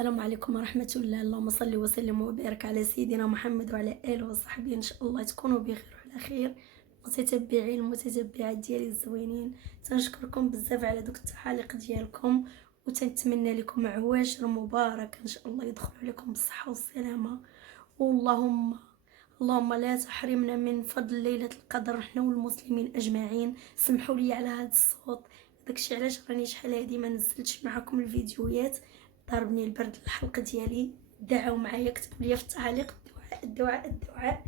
السلام عليكم ورحمة الله. اللهم صل وسلم وبارك على سيدنا محمد وعلى آله وصحبه. إن شاء الله تكونوا بخير وعلى خير. متتبعين المتتبعات ديالي الزوينين، تنشكركم بزاف على دوك التعاليق ديالكم، وتنتمنى لكم عواشر مبارك ان شاء الله يدخل عليكم بالصحة والسلامة. اللهم لا تحرمنا من فضل ليلة القدر نحن والمسلمين اجمعين. سمحوا لي على هذا الصوت، داكشي علاش راني شحال هادي ما نزلتش معكم الفيديوهات، ضربني البرد الحلقه ديالي. دعوا معايا، كتبوا لي في التعاليق الدعاء.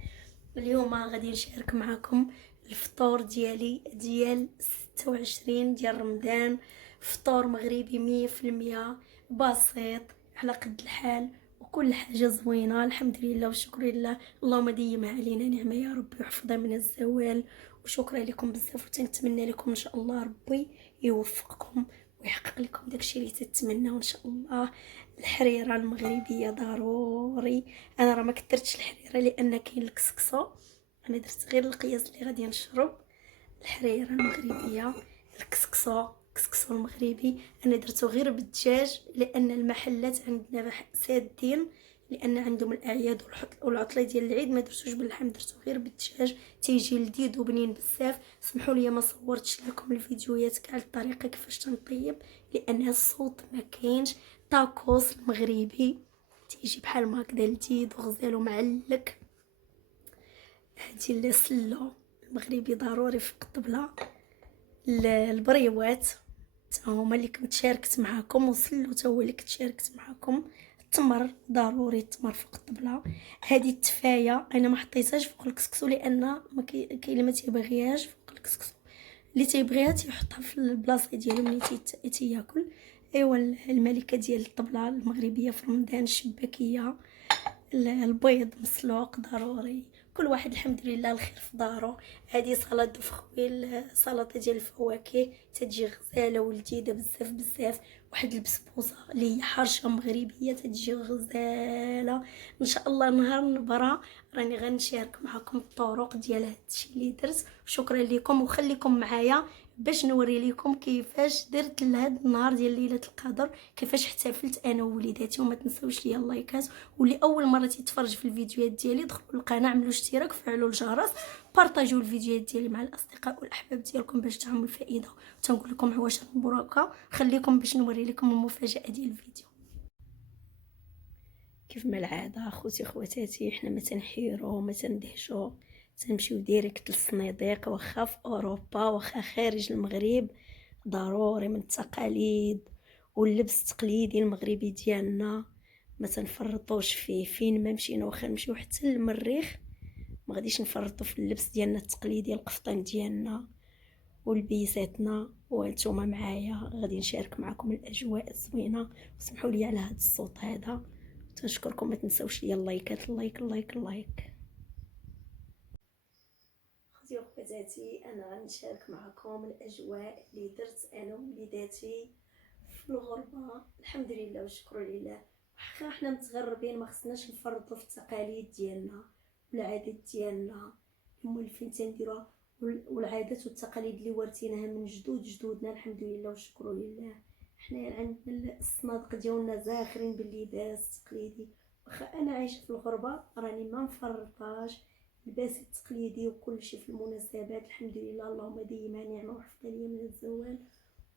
اليوم غادي نشارك معكم الفطور ديالي ديال 26 ديال رمضان. فطور مغربي 100% بسيط على قد الحال، وكل حاجه زوينه الحمد لله والشكر لله. اللهم ديمها علينا نعمه يا ربي وحفظها من الزوال. وشكرا لكم بزاف، وتنتمنى لكم ان شاء الله ربي يوفقكم ويحقق لكم داكشي اللي تتمناو ان شاء الله. الحريره المغربيه ضروري. انا راه ما كثرتش الحريره لان كاين الكسكسو، انا درت غير القياس اللي غادي نشرب. الحريره المغربيه، الكسكسو المغربي انا درته غير بالدجاج، لان المحلات عندنا سادين لان عندهم الاعياد والعطله ديال العيد. ما درتوش باللحم، درتو غير بالدجاج، تيجي لذيذ وبنين بزاف. سمحوا لي ما صورتش لكم الفيديوهات كاع الطريقه كيفاش تنطيب لان الصوت ما كاينش. طاكوس المغربي تيجي بحال ما هكذا لذيذ وغزال ومعلك. هادي السلو المغربي ضروري في الطبله. البريوات تا هما اللي كنت شاركت معكم، وسلو تا هو اللي كنت شاركت معكم. التمر ضروري، التمر فوق الطبله. هذه التفايه انا ما حطيتهاش فوق الكسكسو لان ما كاين اللي ما تيبغيهاش فوق الكسكسو، اللي تيبغيها تيحطها في البلاصه ديالو ملي تياكل. ايوا الملكه ديال الطبله المغربيه في رمضان الشباكيه. البيض مسلوق ضروري، كل واحد الحمد لله الخير في دارو. هذه سلطه فخويل، سلطه ديال الفواكه تتجي غزاله ولذيذه بزاف. واحد البسبوسه اللي هي حرشه مغربيه تتجي غزاله. ان شاء الله نهار نبرا راني غنشارك معكم الطرق ديال هادشي اللي درت. شكرا لكم، وخليكم معايا باش نوري لكم كيفاش درت لهذا النهار ديال ليله القدر، كيفاش احتفلت انا ووليداتي. وما تنساوش ليا اللايكات، واللي اول مره تيتفرج في الفيديوهات ديالي دخلوا القناه، عملوا اشتراك، فعلوا الجرس، بارطاجيو الفيديوهات ديالي مع الاصدقاء والاحباب ديالكم باش تعملوا الفائده. وتنقول لكم عواشر مبروكه. خليكم باش نوري لكم المفاجاه ديال الفيديو. كيف ما العاده اخوتي خواتاتي، حنا ما تنحيرو ما تندهشو، تنمشيو ديريكت للصنيديق. واخا في اوروبا واخا خارج المغرب، ضروري من التقاليد واللبس التقليدي المغربي ديالنا ما تنفرطوش فيه. فين ما مشينا، واخا نمشيو حتى للمريخ ما غاديش نفرطوا في اللبس ديالنا التقليدي، القفطان ديالنا ولبيساتنا. وانتوما معايا غادي نشارك معكم الاجواء الزوينه. وسمحوا لي على هذا الصوت هذا، تنشكركم. ما تنساوش ليا اللايكات، اللايك. اختي وخواتاتي، انا غنشارك معكم الاجواء اللي درت انا ووليداتي في الغربه. الحمد لله والشكر لله. واخا حنا متغربين ما خصناش نفرطوا في التقاليد ديالنا والعادات ديالنا المولفين تنديروها، والعادات والتقاليد اللي ورثيناها من جدودنا. الحمد لله والشكر لله. حنا عندنا الصنادق ديالنا زاخرين باللباس التقليدي. واخا انا عايشه في الغربه راني ما مفرطاش لباسي التقليدي وكل شيء في المناسبات. الحمد لله، اللهم ديما نعمه وحفظها لي من الزوال.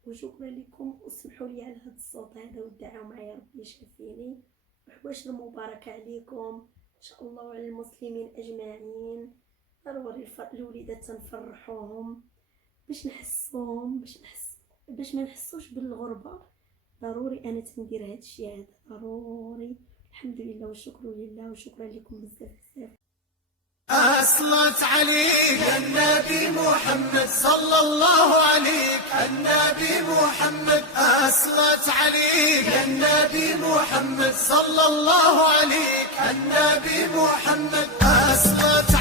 وشكرا لكم، وسمحوا لي على هذا الصوت هذا، ودعوا معايا ربي يشافيني. وحواشر مباركه عليكم ان شاء الله وعلى المسلمين اجمعين. ضروري الوليدات تنفرحوهم باش نحسوهم، باش ما نحسوش بالغربه. ضروري انا تندير هذا الشيء هذا ضروري. الحمد لله والشكر لله، وشكرا لكم بزاف. أصلت عليك النبي محمد صلى الله عليك، النبي محمد أصلت عليك النبي محمد صلى الله عليك، النبي محمد أصلت